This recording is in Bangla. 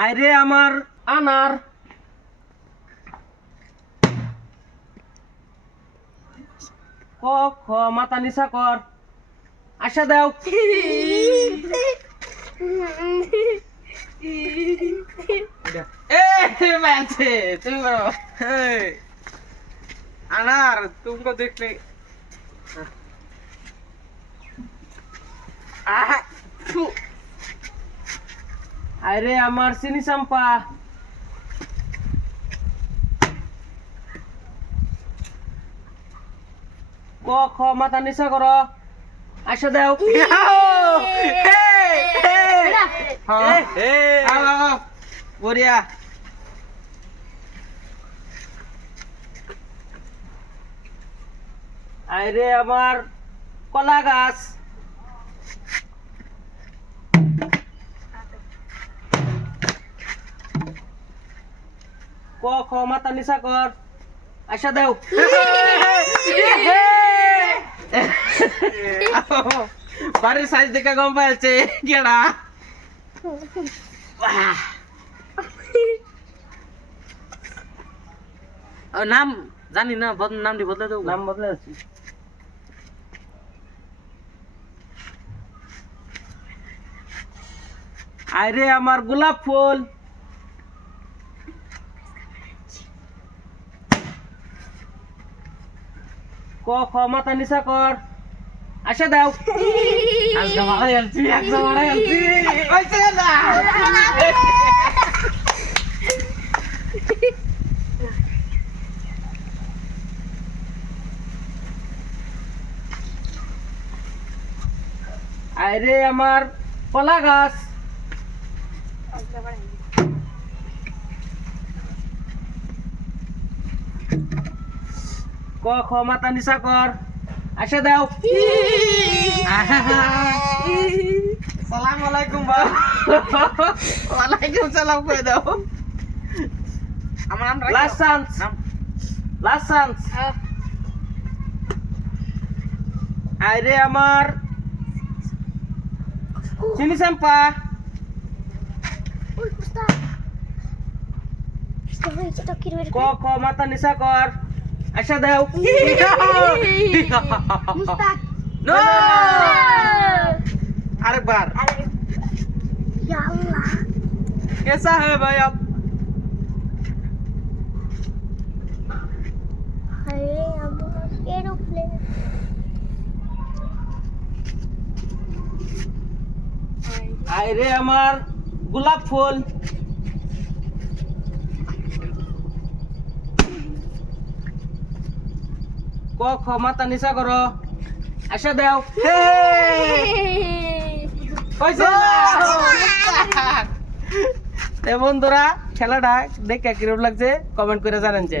আরে আমার আনার ক খ মাথা নিচা কর আশা দাও মানছে তুমি বলো আনার तुमको देखने আরে আমার চিনি চাম্পা ক খ মাথা নিচা কর আশা দাও বড়িয়া আরে আমার কলা গাছ ক খ মাথা নিচা কর আশা দাও বাড়ির সাইজ দেখে গম পাইছে কেডা নাম জানি না নামটি বদলে দেবো নাম বদলে আছি আরে আমার গোলাপ ফুল ক খ মাথা নিচা কর আশা দাও আজকে মারাই আলছি আজকে মারাই আলছি হইছে না আরে আমার কলা গাছ ক খ মাথা নিচা কর আশা দাও সালাম আলাইকুম বা ওয়ালাইকুম সালাম কই দাও আমার নাম লাস্ট চান্স আরে আমার চিনি চাম্পা ক খ মাথা নিচা কর আশা দাও নো আরেকবার कैसा है भाई आप আরে আমার গোলাপ ফুল ক খ মাথা নিচা করো আশা দাও বন্ধুরা খেলাটা দেখে কিরকম লাগছে কমেন্ট করে জানান যে